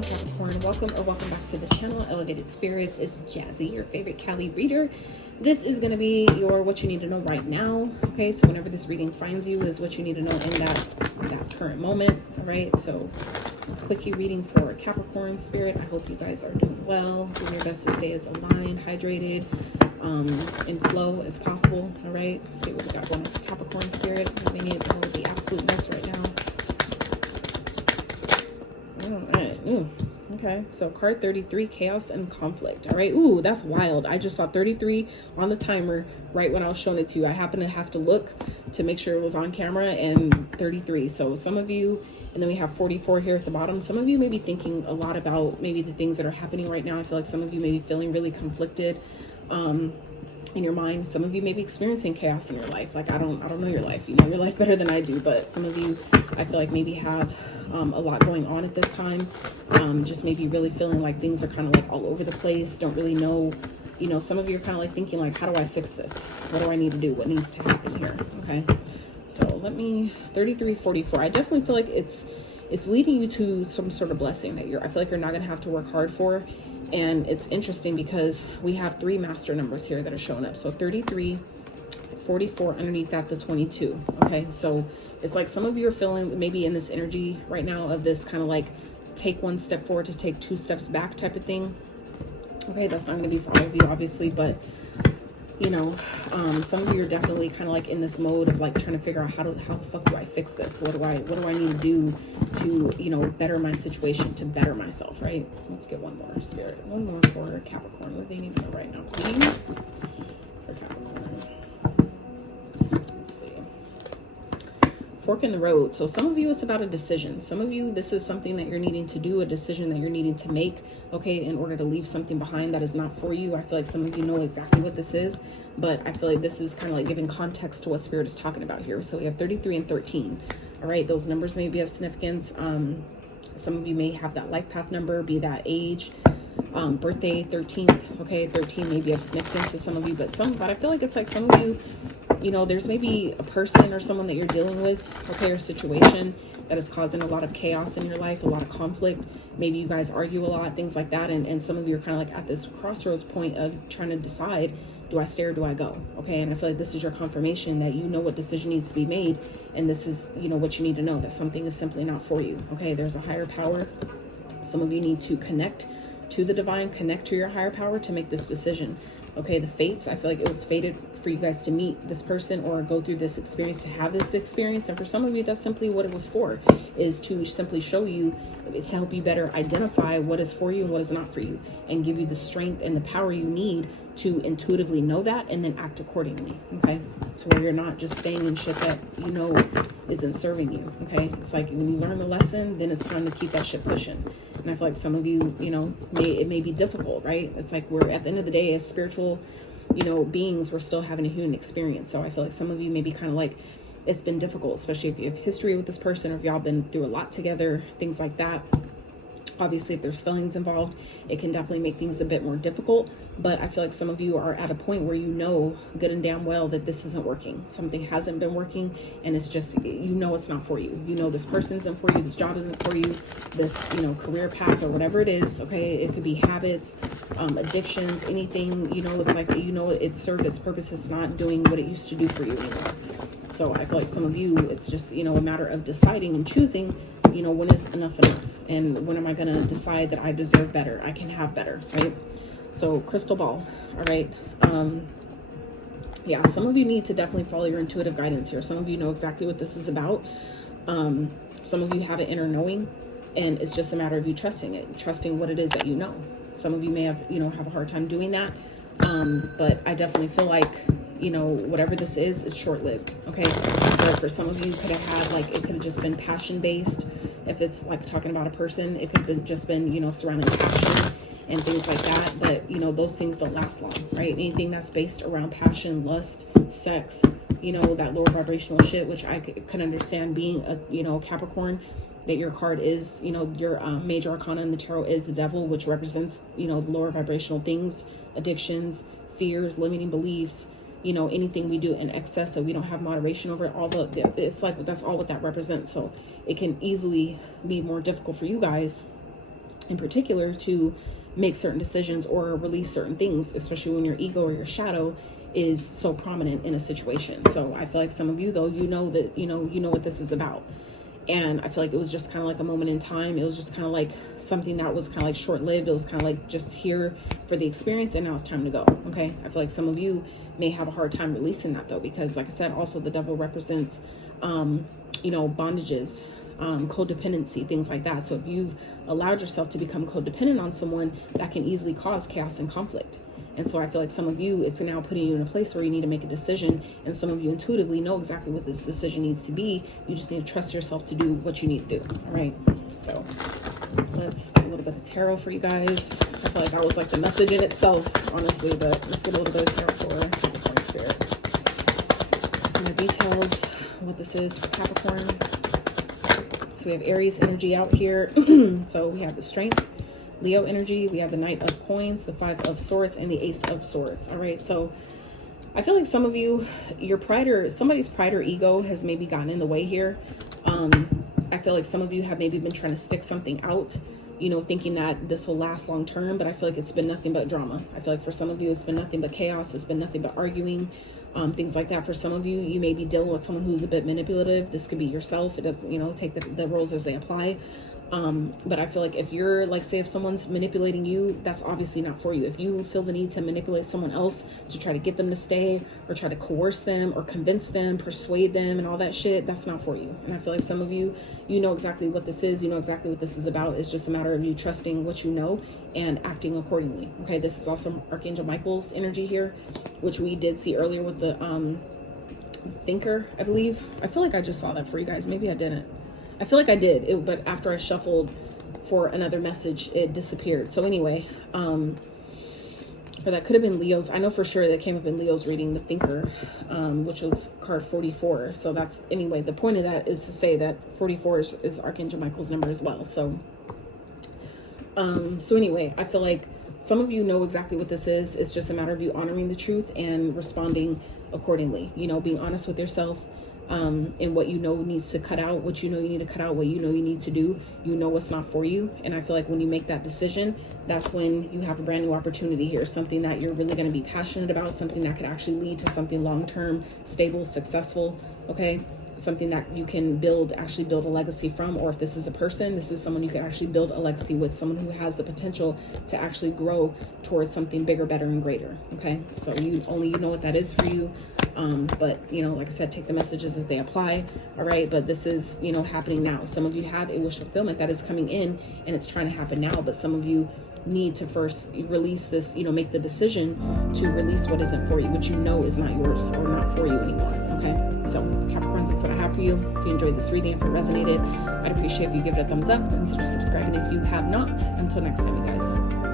on, Capricorn? Welcome or welcome back to the channel, Elevated Spirits. It's Jazzy, your favorite Cali reader. This is going to be your what you need to know right now. Okay, so whenever this reading finds you is what you need to know in that current moment. All right, so quickie reading for Capricorn Spirit. I hope you guys are doing well, doing your best to stay as aligned, hydrated, in flow as possible. All right, let's see what we got going on for Capricorn Spirit. I'm getting it with the absolute most right now. All right. Okay, so card 33, chaos and conflict. All right. Ooh, that's wild. I just saw 33 on the timer right when I was showing it to you. I happened to have to look to make sure it was on camera, and 33. So some of you, and then we have 44 here at the bottom. Some of you may be thinking a lot about maybe the things that are happening right now. I feel like some of you may be feeling really conflicted in your mind. Some of you may be experiencing chaos in your life. Like, I don't know your life. You know your life better than I do, but some of you, I feel like maybe have a lot going on at this time. Just maybe really feeling like things are kind of like all over the place. Don't really know, you know, some of you are kind of like thinking like, how do I fix this? What do I need to do? What needs to happen here? Okay. So let me, 33, 44. I definitely feel like it's leading you to some sort of blessing that I feel like you're not going to have to work hard for. And it's interesting because we have 3 master numbers here that are showing up. So 33, 44, underneath that, the 22. Okay, so it's like some of you are feeling maybe in this energy right now of this kind of like take 1 step forward to take 2 steps back type of thing. Okay, that's not going to be for all of you, obviously, but you know, some of you are definitely kind of like in this mode of like trying to figure out how the fuck do I fix this? What do I need to do to, you know, better my situation, to better myself, right? Let's get one more, Spirit. One more for Capricorn. What do they need to know right now, please? For Capricorn. Let's see. Fork in the road. So some of you, it's about a decision. Some of you, this is something that you're needing to do, a decision that you're needing to make, okay, in order to leave something behind that is not for you. I feel like some of you know exactly what this is, but I feel like this is kind of like giving context to what Spirit is talking about here. So we have 33 and 13. All right, those numbers may be of significance. Some of you may have that life path number, be that age, birthday, 13th. Okay, 13 may be of significance to some of you, but I feel like it's like some of you, you know, there's maybe a person or someone that you're dealing with, okay, or situation that is causing a lot of chaos in your life, a lot of conflict. Maybe you guys argue a lot, things like that. And some of you are kind of like at this crossroads point of trying to decide, do I stay or do I go? Okay, and I feel like this is your confirmation that you know what decision needs to be made. And this is, you know, what you need to know, that something is simply not for you. Okay, there's a higher power. Some of you need to connect to the divine, connect to your higher power to make this decision. Okay, the fates, I feel like it was fated for you guys to meet this person or go through this experience, to have this experience. And for some of you, that's simply what it was for, is to simply show you, it's to help you better identify what is for you and what is not for you, and give you the strength and the power you need to intuitively know that and then act accordingly. Okay, so where you're not just staying in shit that you know isn't serving you. Okay, it's like when you learn the lesson, then it's time to keep that shit pushing. And I feel like some of you, you know, it may be difficult, right? It's like we're at the end of the day, as spiritual, you know, beings, we're still having a human experience. So I feel like some of you may be kind of like, it's been difficult, especially if you have history with this person, or if y'all been through a lot together, things like that. Obviously, if there's feelings involved, it can definitely make things a bit more difficult. But I feel like some of you are at a point where you know good and damn well that this isn't working. Something hasn't been working, and it's just, you know, it's not for you. You know, this person isn't for you. This job isn't for you. This, you know, career path or whatever it is. Okay, it could be habits, addictions, anything. You know, it's like, you know, it served its purpose. It's not doing what it used to do for you anymore. So I feel like some of you, it's just, you know, a matter of deciding and choosing, you know, when is enough enough, and when am I going to decide that I deserve better, I can have better, right? So crystal ball. All right. Yeah, some of you need to definitely follow your intuitive guidance here. Some of you know exactly what this is about. Some of you have an inner knowing, and it's just a matter of you trusting it, trusting what it is that you know. Some of you may have, you know, have a hard time doing that. But I definitely feel like, you know, whatever this is short-lived. Okay, but for some of you, could have had, like, it could have just been passion-based. If it's like talking about a person, it could have just been, you know, surrounding passion and things like that. But, you know, those things don't last long, right? Anything that's based around passion, lust, sex, you know, that lower vibrational shit, which I can understand being a, you know, Capricorn, that your card is, you know, your major arcana in the tarot is the devil, which represents, you know, lower vibrational things, addictions, fears, limiting beliefs, you know, anything we do in excess that we don't have moderation over, it's like, that's all what that represents. So it can easily be more difficult for you guys in particular to make certain decisions or release certain things, especially when your ego or your shadow is so prominent in a situation. So I feel like some of you, though, you know what this is about. And I feel like it was just kind of like a moment in time. It was just kind of like something that was kind of like short-lived. It was kind of like just here for the experience, and now it's time to go. Okay. I feel like some of you may have a hard time releasing that, though, because like I said, also the devil represents, bondages, codependency, things like that. So if you've allowed yourself to become codependent on someone, that can easily cause chaos and conflict. And so I feel like some of you, it's now putting you in a place where you need to make a decision. And some of you intuitively know exactly what this decision needs to be. You just need to trust yourself to do what you need to do. All right. So let's get a little bit of tarot for you guys. I feel like that was like the message in itself, honestly, but let's get a little bit of tarot for Capricorn Spirit. Some more details, what this is for Capricorn. So we have Aries energy out here. So we have the Strength, Leo energy, we have the Knight of Coins, the Five of Swords, and the Ace of Swords. All right, so I feel like some of you, your pride or somebody's pride or ego has maybe gotten in the way here. I feel like some of you have maybe been trying to stick something out, thinking that this will last long term, but I feel like it's been nothing but drama. I feel like for some of you, it's been nothing but chaos. It's been nothing but arguing, things like that. For some of you, you may be dealing with someone who's a bit manipulative. This could be yourself. It doesn't, take the roles as they apply. But I feel like if you're like, say if someone's manipulating you, that's obviously not for you. If you feel the need to manipulate someone else to try to get them to stay or try to coerce them or convince them, persuade them and all that shit, that's not for you. And I feel like some of you, you know exactly what this is. You know exactly what this is about. It's just a matter of you trusting what you know and acting accordingly. Okay. This is also Archangel Michael's energy here, which we did see earlier with the, Thinker, I believe. I feel like I just saw that for you guys. Maybe I didn't. I feel like I did, but after I shuffled for another message, it disappeared. So anyway, but that could have been Leo's. I know for sure that came up in Leo's reading, the Thinker, which was card 44. So that's, anyway, the point of that is to say that 44 is Archangel Michael's number as well. So, so anyway, I feel like some of you know exactly what this is. It's just a matter of you honoring the truth and responding accordingly, being honest with yourself. And what needs to cut out, what you need to cut out, what you need to do, what's not for you. And I feel like when you make that decision, that's when you have a brand new opportunity here, something that you're really going to be passionate about, something that could actually lead to something long-term, stable, successful, okay? Something that you can actually build a legacy from. Or if this is a person, this is someone you can actually build a legacy with, someone who has the potential to actually grow towards something bigger, better, and greater, okay? So you know what that is for you. But like I said, take the messages as they apply. All right. But this is, happening now. Some of you have a wish fulfillment that is coming in and it's trying to happen now. But some of you need to first release this, make the decision to release what isn't for you, which is not yours or not for you anymore. Okay. So Capricorns, that's what I have for you. If you enjoyed this reading, if it resonated, I'd appreciate if you give it a thumbs up. Consider subscribing if you have not. Until next time, you guys.